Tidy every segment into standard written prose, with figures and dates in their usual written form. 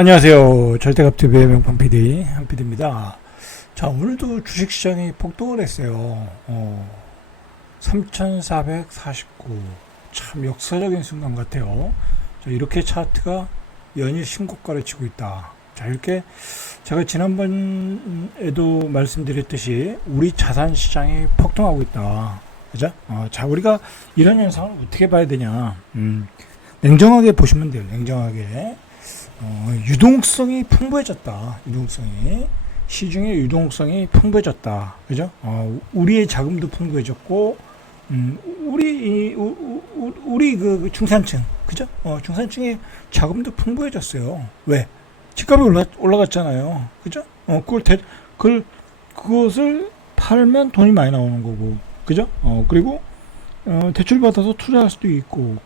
안녕하세요. 절대값TV의 명품 PD 한PD입니다. 자, 오늘도 주식시장이 폭등을 했어요. 3449. 참 역사적인 순간 같아요. 자, 이렇게 차트가 연일 신고가를 치고 있다. 자, 이렇게 제가 지난번에도 말씀드렸듯이 우리 자산시장이 폭등하고 있다. 그죠? 자, 우리가 이런 현상을 어떻게 봐야 되냐. 냉정하게 보시면 돼요. 냉정하게. 유동성이 풍부해졌다. 시중의 유동성이 풍부해졌다. 그죠? 우리의 자금도 풍부해졌고, 우리 그 중산층, 그죠? 중산층의 자금도 풍부해졌어요. 왜? 집값이 올라갔잖아요. 그죠? 그것을 팔면 돈이 많이 나오는 거고, 그죠? 그리고, 대출 받아서 투자할 수도 있고,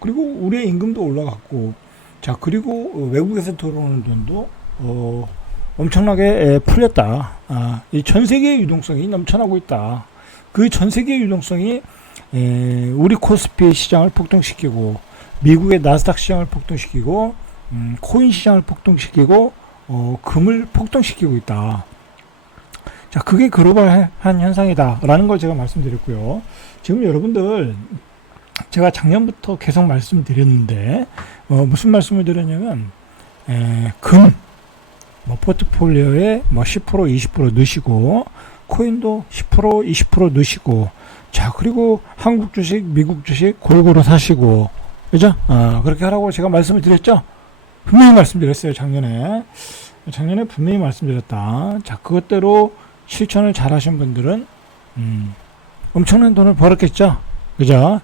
그리고 우리의 임금도 올라갔고, 자, 그리고 외국에서 들어오는 돈도 엄청나게 풀렸다. 이 전 세계의 유동성이 넘쳐나고 있다. 그 전 세계의 유동성이 우리 코스피 시장을 폭등시키고, 미국의 나스닥 시장을 폭등시키고, 코인 시장을 폭등시키고, 금을 폭등시키고 있다. 자, 그게 글로벌한 현상이다라는 걸 제가 말씀드렸고요. 지금 여러분들 제가 작년부터 계속 말씀드렸는데 무슨 말씀을 드렸냐면 금 포트폴리오에 10% 20% 넣으시고 코인도 10% 20% 넣으시고 자 그리고 한국 주식 미국 주식 골고루 사시고 그죠? 그렇게 하라고 제가 말씀을 드렸죠. 분명히 말씀드렸어요. 작년에 분명히 말씀드렸다. 자 그것대로 실천을 잘 하신 분들은 엄청난 돈을 벌었겠죠. 그죠?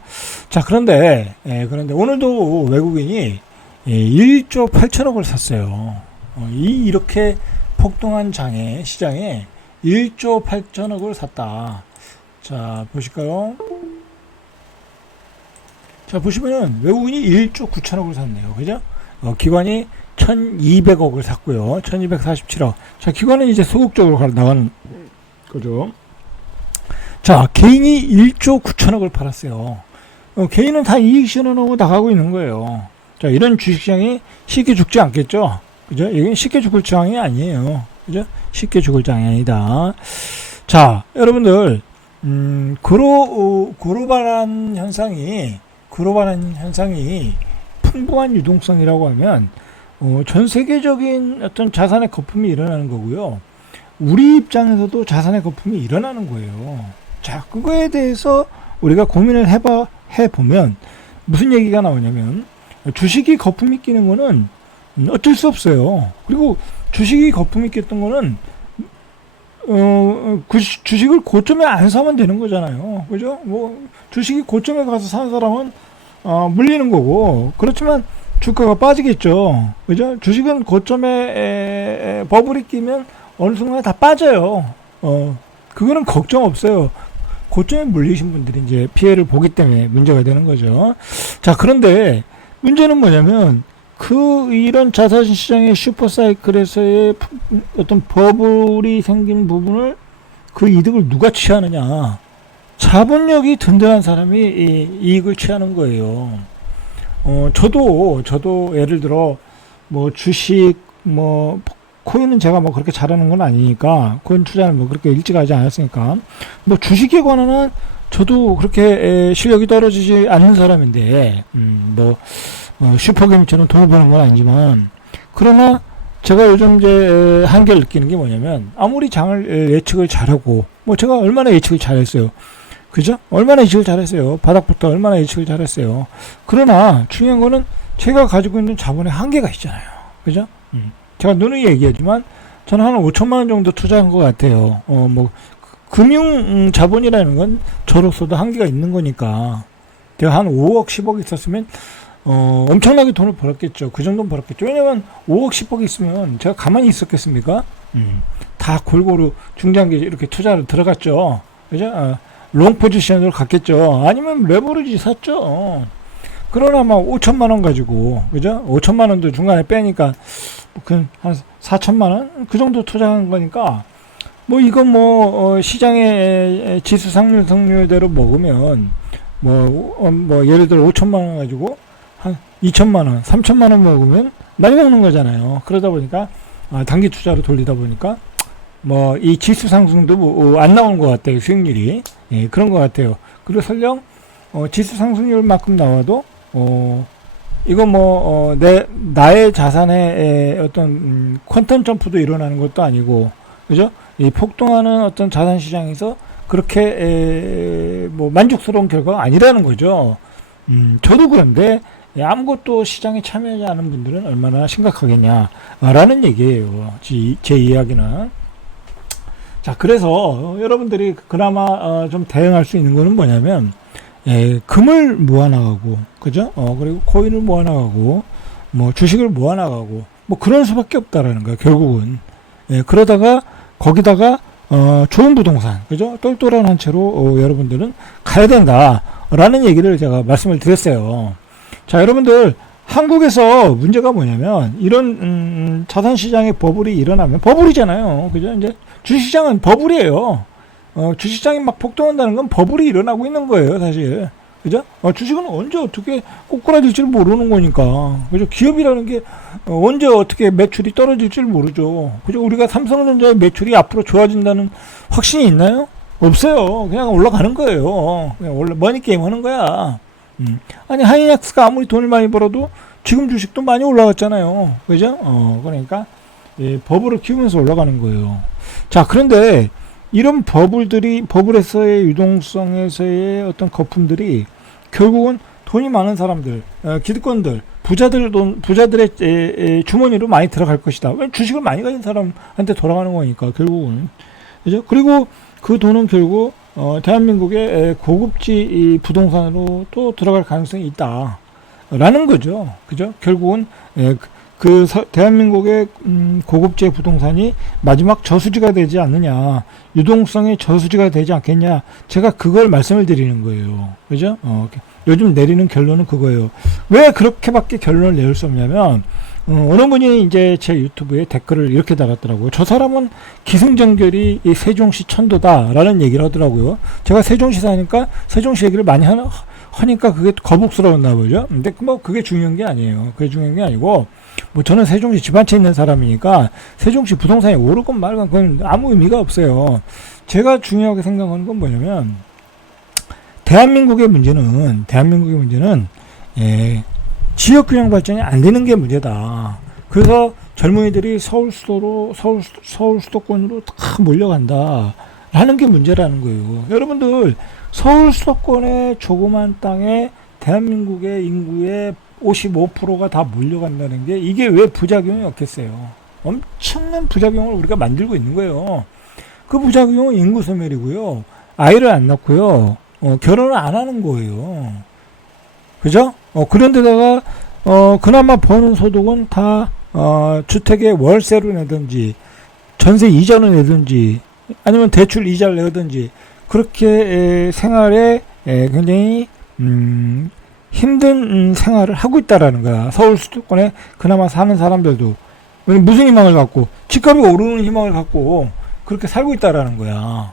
자, 그런데 오늘도 외국인이 1조 8천억을 샀어요. 이렇게 폭등한 시장에 1조 8천억을 샀다. 자, 보실까요? 자, 보시면은 외국인이 1조 9천억을 샀네요. 그죠? 기관이 1200억을 샀고요. 1247억. 자, 기관은 이제 소극적으로 나가는 거죠. 자, 개인이 1조 9천억을 팔았어요. 개인은 다 이익 실현하고 나가고 있는 거예요. 자, 이런 주식시장이 쉽게 죽지 않겠죠? 그죠? 이건 쉽게 죽을 장이 아니에요. 그죠? 쉽게 죽을 장이 아니다. 자, 여러분들, 글로벌한 현상이 풍부한 유동성이라고 하면, 전 세계적인 어떤 자산의 거품이 일어나는 거고요. 우리 입장에서도 자산의 거품이 일어나는 거예요. 자, 그거에 대해서 우리가 고민을 해보면 무슨 얘기가 나오냐면 주식이 거품이 끼는 거는 어쩔 수 없어요. 그리고 주식이 거품이 꼈던 거는 주식을 고점에 안 사면 되는 거잖아요. 그죠? 주식이 고점에 가서 사는 사람은 물리는 거고 그렇지만 주가가 빠지겠죠. 그죠? 주식은 고점에 버블이 끼면 어느 순간에 다 빠져요. 그거는 걱정 없어요. 고점에 물리신 분들이 이제 피해를 보기 때문에 문제가 되는 거죠. 자, 그런데 문제는 뭐냐면 이런 자산시장의 슈퍼사이클에서의 어떤 버블이 생긴 부분을 그 이득을 누가 취하느냐. 자본력이 든든한 사람이 이익을 취하는 거예요. 저도 예를 들어 주식 코인은 제가 그렇게 잘하는 건 아니니까, 코인 투자는 그렇게 일찍 하지 않았으니까, 주식에 관한은 저도 그렇게 실력이 떨어지지 않은 사람인데, 슈퍼게임처럼 돈을 버는 건 아니지만, 그러나 제가 요즘 이제 한계를 느끼는 게 뭐냐면, 아무리 장을 예측을 잘하고, 제가 얼마나 예측을 잘했어요. 그죠? 얼마나 예측을 잘했어요. 바닥부터 얼마나 예측을 잘했어요. 그러나 중요한 거는 제가 가지고 있는 자본의 한계가 있잖아요. 그죠? 제가 누누이 얘기하지만 저는 한 5천만 원 정도 투자한 것 같아요. 금융 자본이라는 건 저로서도 한계가 있는 거니까 제가 한 5억 10억 있었으면 엄청나게 돈을 벌었겠죠. 그 정도는 벌었겠죠. 왜냐면 5억 10억 있으면 제가 가만히 있었겠습니까? 다 골고루 중장기 이렇게 투자를 들어갔죠. 그죠? 롱 포지션으로 갔겠죠. 아니면 레버리지 샀죠. 그러나 5천만 원 가지고, 그죠? 5천만 원도 중간에 빼니까 한 4천만 원? 그 정도 투자한 거니까, 이건 시장의 지수 상승률대로 먹으면, 예를 들어 5천만 원 가지고 한 2천만 원, 3천만 원 먹으면 많이 먹는 거잖아요. 그러다 보니까 단기 투자로 돌리다 보니까 뭐 이 지수 상승도 뭐 안 나오는 것 같아요. 수익률이. 예, 그런 것 같아요. 그리고 설령 지수 상승률만큼 나와도 이거 뭐 나의 자산의 어떤 퀀텀 점프도 일어나는 것도 아니고, 그죠? 이 폭등하는 어떤 자산 시장에서 그렇게 뭐 만족스러운 결과가 아니라는 거죠. 저도 그런데 아무것도 시장에 참여하지 않은 분들은 얼마나 심각하겠냐라는 얘기예요. 제 이야기는. 자, 그래서 여러분들이 그나마 좀 대응할 수 있는 거는 뭐냐면, 금을 모아나가고, 그죠? 그리고 코인을 모아나가고, 뭐 주식을 모아나가고, 뭐 그런 수밖에 없다라는 거야, 결국은. 그러다가 거기다가 좋은 부동산, 그죠? 똘똘한 한 채로 여러분들은 가야 된다라는 얘기를 제가 말씀을 드렸어요. 자, 여러분들, 한국에서 문제가 뭐냐면 이런 자산시장의 버블이 일어나면, 버블이잖아요, 그죠? 이제 주식시장은 버블이에요. 주식시장이 막 폭등한다는 건 버블이 일어나고 있는 거예요, 사실. 그죠? 주식은 언제 어떻게 꼬꾸라질지 모르는 거니까. 그죠? 기업이라는 게 언제 어떻게 매출이 떨어질지 모르죠. 그죠? 우리가 삼성전자의 매출이 앞으로 좋아진다는 확신이 있나요? 없어요. 그냥 올라가는 거예요. 그냥 머니게임 하는 거야. 아니, 하이닉스가 아무리 돈을 많이 벌어도 지금 주식도 많이 올라갔잖아요. 그죠? 그러니까 버블을 키우면서 올라가는 거예요. 자, 그런데 이런 버블에서의 유동성에서의 어떤 거품들이 결국은 돈이 많은 사람들, 기득권들, 부자들의 주머니로 많이 들어갈 것이다. 왜? 주식을 많이 가진 사람한테 돌아가는 거니까, 결국은. 그죠? 그리고 그 돈은 결국, 대한민국의 고급지 부동산으로 또 들어갈 가능성이 있다. 라는 거죠. 그죠? 결국은, 대한민국의 고급지 부동산이 마지막 저수지가 되지 않느냐, 유동성의 저수지가 되지 않겠냐, 제가 그걸 말씀을 드리는 거예요. 그죠? 요즘 내리는 결론은 그거예요. 왜 그렇게밖에 결론을 내릴 수 없냐면, 어느 분이 이제 제 유튜브에 댓글을 이렇게 달았더라고요. 저 사람은 기승전결이 이 세종시 천도다라는 얘기를 하더라고요. 제가 세종시 사니까 세종시 얘기를 많이 하니까 그게 거북스러웠나 보죠. 근데 뭐 그게 중요한 게 아니에요. 그게 중요한 게 아니고, 뭐 저는 세종시 집 한 채 있는 사람이니까 세종시 부동산이 오르건 말건 그건 아무 의미가 없어요. 제가 중요하게 생각하는 건 뭐냐면, 대한민국의 문제는 지역균형 발전이 안 되는 게 문제다. 그래서 젊은이들이 서울 수도권으로 다 몰려간다 라는 게 문제라는 거예요. 여러분들, 서울 수도권의 조그만 땅에 대한민국의 인구의 55%가 다 몰려간다는 게, 이게 왜 부작용이 없겠어요? 엄청난 부작용을 우리가 만들고 있는 거예요. 그 부작용은 인구 소멸이고요, 아이를 안 낳고요, 결혼을 안 하는 거예요. 그죠? 그런데다가 그나마 버는 소득은 다 주택의 월세로 내든지 전세 이자로 내든지 아니면 대출 이자를 내든지, 그렇게 생활에 굉장히 힘든 생활을 하고 있다라는 거야. 서울 수도권에 그나마 사는 사람들도 무슨 희망을 갖고, 집값이 오르는 희망을 갖고 그렇게 살고 있다라는 거야.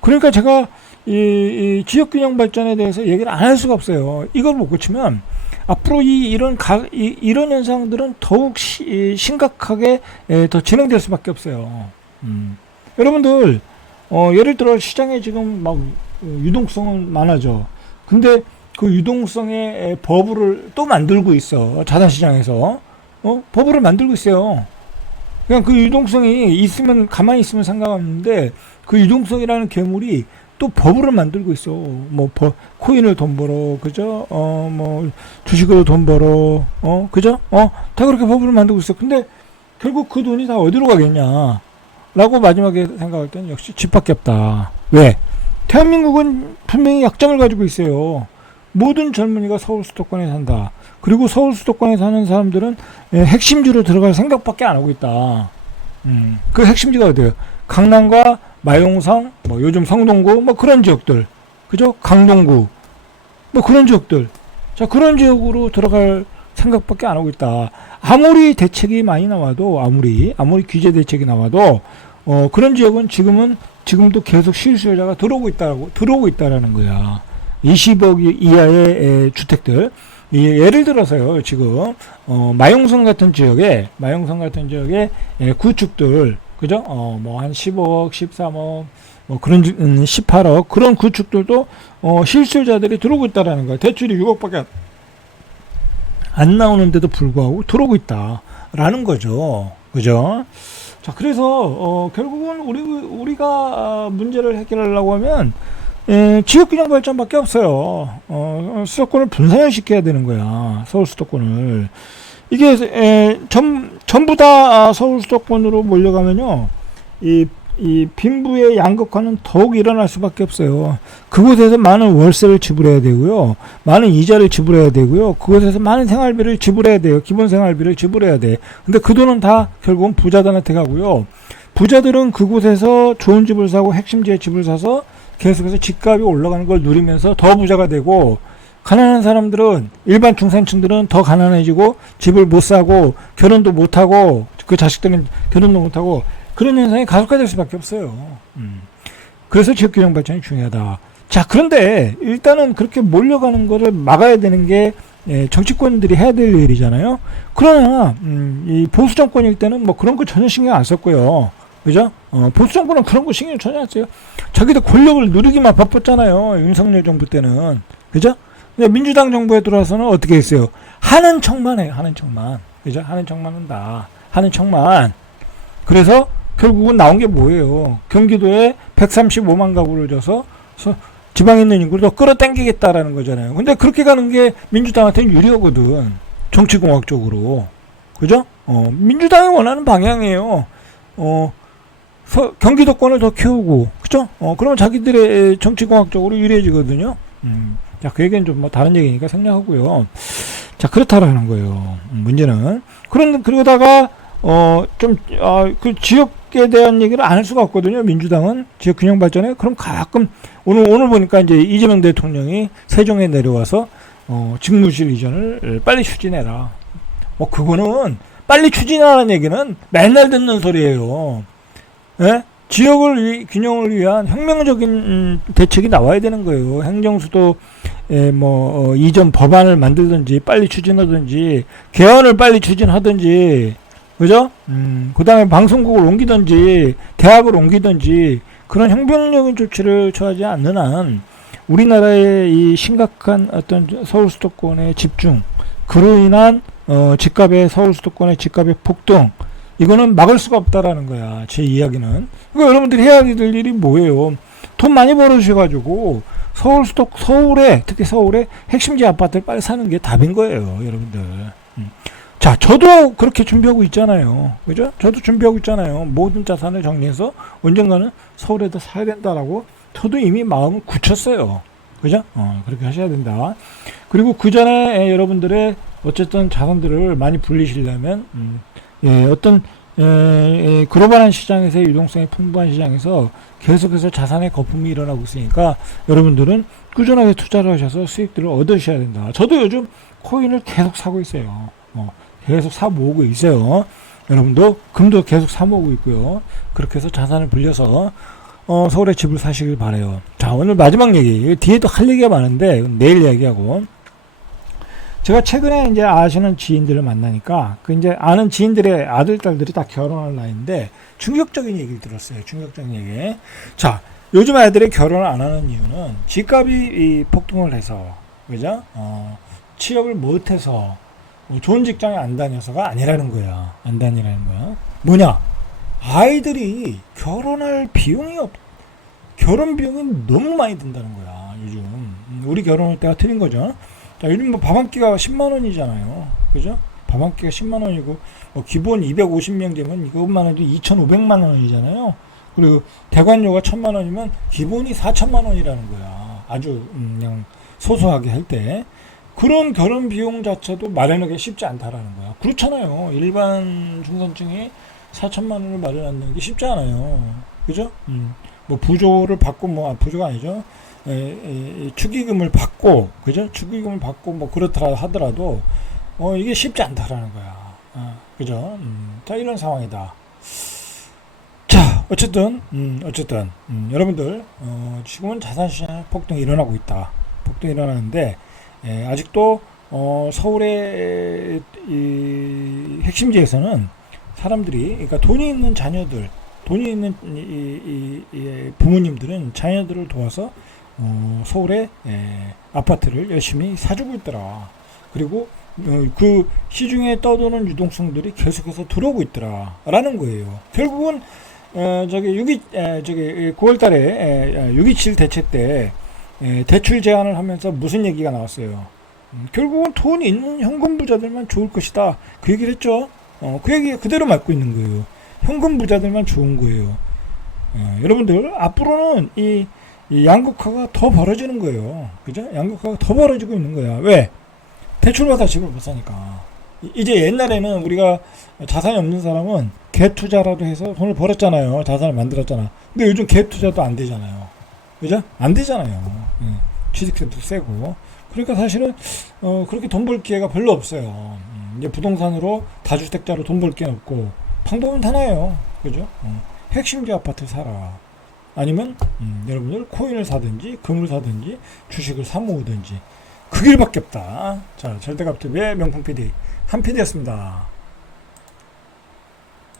그러니까 제가 이 지역균형 발전에 대해서 얘기를 안 할 수가 없어요. 이걸 못 고치면 앞으로 이런 현상들은 더욱 심각하게 더 진행될 수밖에 없어요. 여러분들, 예를 들어 시장에 지금 막 유동성은 많아져. 근데 그 유동성의 버블을 또 만들고 있어. 자산시장에서. 버블을 만들고 있어요. 그냥 그 유동성이 있으면, 가만히 있으면 상관없는데, 그 유동성이라는 괴물이 또 버블을 만들고 있어. 뭐, 코인을 돈 벌어. 그죠? 뭐, 주식으로 돈 벌어. 그죠? 다 그렇게 버블을 만들고 있어. 근데 결국 그 돈이 다 어디로 가겠냐? 라고 마지막에 생각할 때는 역시 집 밖에 없다. 왜? 대한민국은 분명히 약점을 가지고 있어요. 모든 젊은이가 서울 수도권에 산다. 그리고 서울 수도권에 사는 사람들은 핵심지로 들어갈 생각밖에 안 하고 있다. 그 핵심지가 어디예요? 강남과 마용성, 뭐 요즘 성동구, 뭐 그런 지역들, 그죠? 강동구, 뭐 그런 지역들. 자, 그런 지역으로 들어갈 생각밖에 안 하고 있다. 아무리 대책이 많이 나와도, 아무리 규제 대책이 나와도, 그런 지역은 지금도 계속 실수요자가 들어오고 있다라는 거야. 20억 이하의 주택들. 예를 들어서요, 지금, 마용성 같은 지역에, 구축들, 그죠? 뭐, 한 10억, 13억, 뭐, 그런, 18억, 그런 구축들도, 실수요자들이 들어오고 있다라는 거야. 대출이 6억밖에 안 나오는데도 불구하고 들어오고 있다라는 거죠. 그죠? 자, 그래서, 결국은 우리가 문제를 해결하려고 하면, 지역균형 발전밖에 없어요. 수도권을 분산시켜야 되는 거야. 서울 수도권을. 이게 전부 다 서울 수도권으로 몰려가면요, 이 빈부의 양극화는 더욱 일어날 수밖에 없어요. 그곳에서 많은 월세를 지불해야 되고요, 많은 이자를 지불해야 되고요, 그곳에서 많은 생활비를 지불해야 돼요. 기본 생활비를 지불해야 돼. 근데 그 돈은 다 결국은 부자들한테 가고요. 부자들은 그곳에서 좋은 집을 사고 핵심지에 집을 사서 계속해서 집값이 올라가는 걸 누리면서 더 부자가 되고, 가난한 사람들은, 일반 중산층들은 더 가난해지고 집을 못 사고 결혼도 못 하고, 그 자식들은 결혼도 못 하고, 그런 현상이 가속화될 수밖에 없어요. 그래서 지역균형 발전이 중요하다. 자, 그런데 일단은 그렇게 몰려가는 거를 막아야 되는 게 정치권들이 해야 될 일이잖아요. 그러나 이 보수 정권일 때는 뭐 그런 거 전혀 신경 안 썼고요. 그죠? 보수 정권은 그런 거 신경 전혀 안 써요. 자기들 권력을 누리기만 바빴잖아요. 윤석열 정부 때는. 그죠? 근데 민주당 정부에 들어와서는 어떻게 했어요? 하는 척만 해요. 하는 척만. 그죠? 하는 척만 한다. 하는 척만. 그래서 결국은 나온 게 뭐예요? 경기도에 135만 가구를 줘서 지방에 있는 인구를 더 끌어당기겠다라는 거잖아요. 근데 그렇게 가는 게 민주당한테는 유리하거든. 정치공학적으로. 그죠? 민주당이 원하는 방향이에요. 경기도권을 더 키우고, 그죠? 그러면 자기들의 정치공학적으로 유리해지거든요. 자, 그 얘기는 좀 뭐 다른 얘기니까 생략하고요. 자, 그렇다라는 거예요. 문제는. 그러다가, 그 지역에 대한 얘기를 안 할 수가 없거든요. 민주당은 지역 균형 발전에. 그럼 가끔, 오늘 보니까 이제 이재명 대통령이 세종에 내려와서, 직무실 이전을 빨리 추진해라. 그거는 빨리 추진하라는 얘기는 맨날 듣는 소리예요. 예? 지역을 균형을 위한 혁명적인 대책이 나와야 되는 거예요. 행정수도 이전 법안을 만들든지 빨리 추진하든지 개헌을 빨리 추진하든지, 그죠? 그 다음에 방송국을 옮기든지 대학을 옮기든지 그런 혁명적인 조치를 취하지 않는 한 우리나라의 이 심각한 어떤 서울 수도권의 집중, 그로 인한 서울 수도권의 집값의 폭등, 이거는 막을 수가 없다라는 거야. 제 이야기는. 그러니까 여러분들이 해야 될 일이 뭐예요? 돈 많이 벌어주셔가지고 특히 서울에 핵심지 아파트를 빨리 사는 게 답인 거예요, 여러분들. 자, 저도 그렇게 준비하고 있잖아요. 그죠? 저도 준비하고 있잖아요. 모든 자산을 정리해서 언젠가는 서울에다 사야 된다라고 저도 이미 마음을 굳혔어요. 그죠? 그렇게 하셔야 된다. 그리고 그 전에 여러분들의 어쨌든 자산들을 많이 불리시려면, 어떤 글로벌한 시장에서의 유동성이 풍부한 시장에서 계속해서 자산의 거품이 일어나고 있으니까 여러분들은 꾸준하게 투자를 하셔서 수익들을 얻으셔야 된다. 저도 요즘 코인을 계속 사고 있어요. 계속 사 모으고 있어요. 여러분도 금도 계속 사 모으고 있고요. 그렇게 해서 자산을 불려서 서울에 집을 사시길 바래요. 자, 오늘 마지막 얘기. 뒤에도 할 얘기가 많은데 내일 이야기하고. 제가 최근에 이제 아시는 지인들을 만나니까 그 이제 아는 지인들의 아들, 딸들이 다 결혼할 나이인데 충격적인 얘기를 들었어요. 충격적인 얘기. 자, 요즘 아이들이 결혼을 안 하는 이유는 집값이 폭등을 해서, 그죠? 취업을 못해서 좋은 직장에 안 다녀서가 아니라는 거야. 안 다니라는 거야. 뭐냐? 아이들이 결혼 비용이 너무 많이 든다는 거야, 요즘. 우리 결혼할 때가 틀린 거죠. 자, 요즘 뭐 밥 한 끼가 10만 원이잖아요. 그죠? 밥 한 끼가 10만 원이고, 기본 250명 되면 이것만 해도 2,500만 원이잖아요. 그리고 대관료가 1,000만 원이면 기본이 4천만 원이라는 거야. 아주, 그냥 소소하게 할 때. 그런 결혼 비용 자체도 마련하기 쉽지 않다라는 거야. 그렇잖아요. 일반 중산층이 4천만 원을 마련한다는 게 쉽지 않아요. 그죠? 부조를 받고, 부조가 아니죠. 축의금을 받고, 그죠? 축의금을 받고, 그렇더라 하더라도, 이게 쉽지 않다라는 거야. 그죠? 자, 이런 상황이다. 자, 어쨌든, 여러분들, 지금은 자산시장 폭등이 일어나고 있다. 폭등이 일어나는데, 아직도, 서울의 이 핵심지에서는 사람들이, 그러니까 돈이 있는 자녀들, 돈이 있는 이 부모님들은 자녀들을 도와서 서울의 아파트를 열심히 사주고 있더라. 그리고 그 시중에 떠도는 유동성들이 계속해서 들어오고 있더라라는 거예요. 결국은 저기 9월달에 6.27 대책 때 대출 제한을 하면서 무슨 얘기가 나왔어요? 결국은 돈 있는 현금 부자들만 좋을 것이다. 그 얘기를 했죠. 그 얘기 그대로 맞고 있는 거예요. 현금 부자들만 좋은 거예요. 여러분들 앞으로는 이 양극화가 더 벌어지는 거예요. 그죠? 양극화가 더 벌어지고 있는 거야. 왜? 대출받아 집을 못 사니까. 이제 옛날에는 우리가 자산이 없는 사람은 갭투자라도 해서 돈을 벌었잖아요. 자산을 만들었잖아. 근데 요즘 갭투자도 안 되잖아요. 그죠? 안 되잖아요. 취득세도 세고. 그러니까 사실은 그렇게 돈 벌 기회가 별로 없어요. 이제 부동산으로 다주택자로 돈 벌 기회는 없고 방법은 하나예요. 그죠? 핵심지 아파트 사라. 아니면 여러분들 코인을 사든지 금을 사든지 주식을 사 모으든지 그 길밖에 없다. 자, 절대값TV의 명품 PD 한 PD였습니다.